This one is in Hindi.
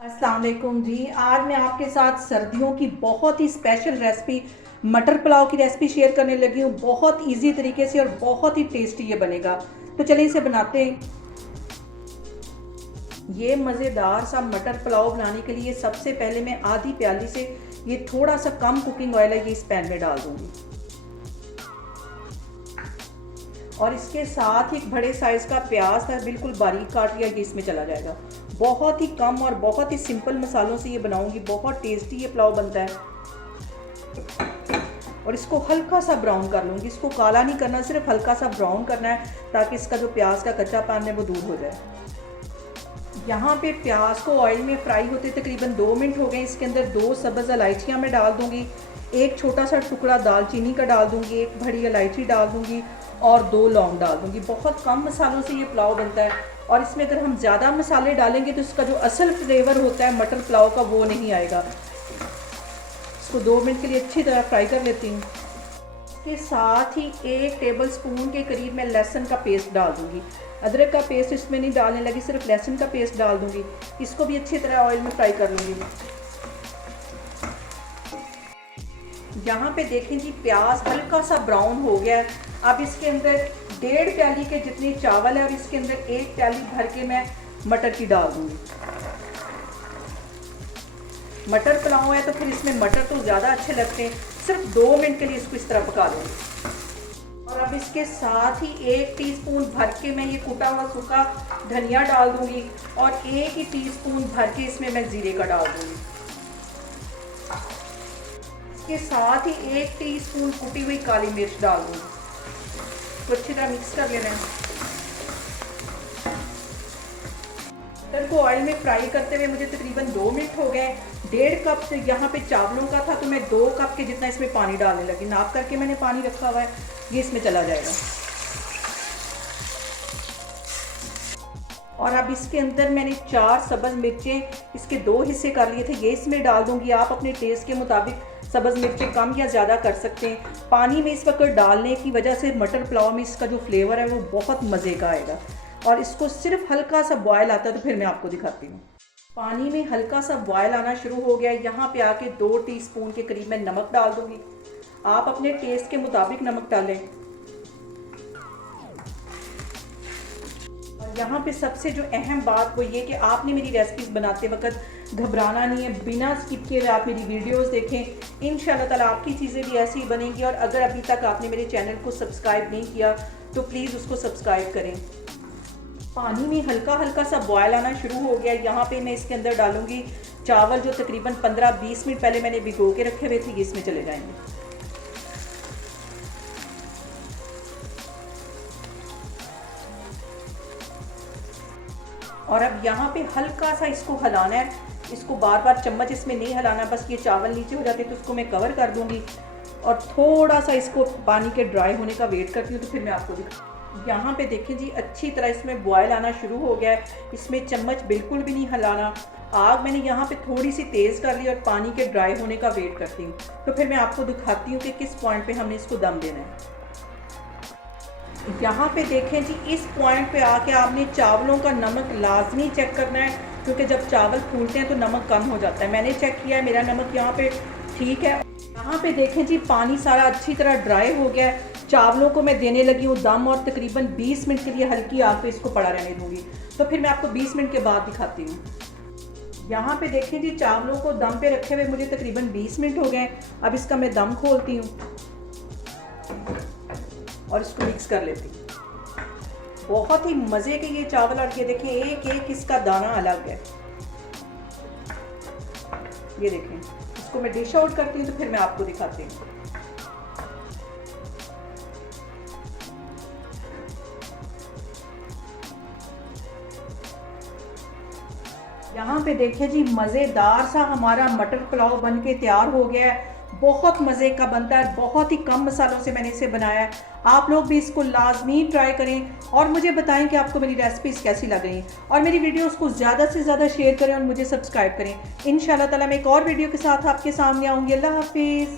अस्सलाम वालेकुम जी। आज मैं आपके साथ सर्दियों की बहुत ही स्पेशल रेसिपी मटर पुलाव की रेसिपी शेयर करने लगी हूँ। बहुत इजी तरीके से और बहुत ही टेस्टी ये बनेगा। तो चलिए इसे बनाते हैं। ये मज़ेदार सा मटर पुलाव बनाने के लिए सबसे पहले मैं आधी प्याली से ये थोड़ा सा कम कुकिंग ऑयल है ये इस पैन में डाल दूँगी और इसके साथ ही एक बड़े साइज़ का प्याज था बिल्कुल बारीक काट लिया ये इसमें चला जाएगा। बहुत ही कम और बहुत ही सिंपल मसालों से ये बनाऊंगी। बहुत टेस्टी ये पुलाव बनता है और इसको हल्का सा ब्राउन कर लूँगी। इसको काला नहीं करना, सिर्फ हल्का सा ब्राउन करना है ताकि इसका जो प्याज का कच्चापन है वो दूर हो जाए। यहाँ पे प्याज को ऑयल में फ्राई होते तकरीबन 2 मिनट हो गए। इसके अंदर 2 सब्ज़ इलायचियाँ मैं डाल दूँगी, एक छोटा सा टुकड़ा दालचीनी का डाल दूँगी, एक बड़ी इलायची डाल दूँगी और 2 लौंग डाल दूँगी। बहुत कम मसालों से ये पुलाव बनता है और इसमें अगर हम ज़्यादा मसाले डालेंगे तो इसका जो असल फ्लेवर होता है मटर पुलाव का वो नहीं आएगा। इसको 2 मिनट के लिए अच्छी तरह फ्राई कर लेती हूँ। इसके साथ ही 1 टेबल स्पून के करीब मैं लहसुन का पेस्ट डाल दूँगी। अदरक का पेस्ट इसमें नहीं डालने लगी, सिर्फ लहसुन का पेस्ट डाल दूँगी। इसको भी अच्छी तरह ऑयल में फ्राई कर लूँगी। यहाँ पे देखें जी प्याज हल्का सा ब्राउन हो गया है। अब इसके अंदर 1.5 प्याली के जितनी चावल है और इसके अंदर 1 प्याली भर के मैं मटर की डाल दूँगी। मटर पुलाव है तो फिर इसमें मटर तो ज़्यादा अच्छे लगते हैं। सिर्फ 2 मिनट के लिए इसको इस तरह पका लूँगी और अब इसके साथ ही 1 टीस्पून भर के मैं ये कूटा हुआ सूखा धनिया डाल दूँगी और 1 ही टीस्पून भर के इसमें मैं ज़ीरे का डाल दूँगी। इसके साथ ही 1 टीस्पून कुटी हुई काली मिर्च डाल दूँगी। तो अच्छी तरह मिक्स कर लेना है। मटर को ऑयल में फ्राई करते हुए मुझे तकरीबन 2 मिनट हो गए। 1.5 कप से यहाँ पे चावलों का था तो मैं 2 कप के जितना इसमें पानी डालने लगी। नाप करके मैंने पानी रखा हुआ है, ये इसमें चला जाएगा। और अब इसके अंदर मैंने 4 सब्ज़ मिर्चें इसके 2 हिस्से कर लिए थे, ये इसमें डाल दूंगी। आप अपने टेस्ट के मुताबिक सब्ज़ मिर्चें कम या ज़्यादा कर सकते हैं। पानी में इस वक्त डालने की वजह से मटर पुलाव में इसका जो फ्लेवर है वो बहुत मज़े का आएगा और इसको सिर्फ हल्का सा बॉयल आता है तो फिर मैं आपको दिखाती हूँ। पानी में हल्का सा बॉयल आना शुरू हो गया। यहाँ पे आके 2 टीस्पून के करीब मैं नमक डाल दूँगी। आप अपने टेस्ट के मुताबिक नमक डालें। यहाँ पे सबसे जो अहम बात वो ये कि आपने मेरी रेसिपीज़ बनाते वक्त घबराना नहीं है। बिना स्किप किए हुए आप मेरी वीडियोस देखें। इंशाल्लाह ताला आपकी चीज़ें भी ऐसी ही बनेंगी। और अगर अभी तक आपने मेरे चैनल को सब्सक्राइब नहीं किया तो प्लीज़ उसको सब्सक्राइब करें। पानी में हल्का हल्का सा बॉयल आना शुरू हो गया। यहाँ पे मैं इसके अंदर डालूंगी चावल जो तकरीबन 15-20 मिनट पहले मैंने भिगो के रखे हुए थे, ये इसमें चले जाएंगे। और अब यहाँ पे हल्का सा इसको हिलाना है। इसको बार बार चम्मच इसमें नहीं हिलाना, बस ये चावल नीचे हो जाते तो उसको मैं कवर कर दूँगी और थोड़ा सा इसको पानी के ड्राई होने का वेट करती हूँ तो फिर मैं आपको दिखा। यहाँ पे देखें जी अच्छी तरह इसमें बॉयल आना शुरू हो गया है। इसमें चम्मच बिल्कुल भी नहीं हिलाना। आग मैंने यहाँ पे थोड़ी सी तेज़ कर ली और पानी के ड्राई होने का वेट करती हूँ तो फिर मैं आपको दिखाती हूँ कि किस पॉइंट पे हमने इसको दम देना है। यहाँ पे देखें जी इस पॉइंट पे आके आपने चावलों का नमक लाजमी चेक करना है क्योंकि जब चावल फूलते हैं तो नमक कम हो जाता है। मैंने चेक किया है, मेरा नमक यहाँ पे ठीक है। यहाँ पे देखें जी पानी सारा अच्छी तरह ड्राई हो गया है। चावलों को मैं देने लगी हूँ दम और तकरीबन 20 मिनट के लिए हल्की आग पे इसको पड़ा रहने दूँगी। तो फिर मैं आपको 20 मिनट के बाद दिखाती हूँ। यहाँ पे देखें जी चावलों को दम पे रखे हुए मुझे तकरीबन 20 मिनट हो गए। अब इसका मैं दम खोलती हूँ और इसको मिक्स कर लेती हूँ। बहुत ही मज़े के ये चावल और ये देखें एक एक इसका दाना अलग है। ये देखें, इसको मैं डिश आउट करती हूँ तो फिर मैं आपको दिखाती हूँ। यहाँ पे देखिए जी मज़ेदार सा हमारा मटर पुलाव बन के तैयार हो गया है। बहुत मज़े का बनता है, बहुत ही कम मसालों से मैंने इसे बनाया है। आप लोग भी इसको लाजमी ट्राई करें और मुझे बताएं कि आपको मेरी रेसिपीज़ कैसी लग रही और मेरी वीडियोस को ज़्यादा से ज़्यादा शेयर करें और मुझे सब्सक्राइब करें। इंशाल्लाह ताला मैं एक और वीडियो के साथ आपके सामने आऊँगी। अल्लाह हाफिज़।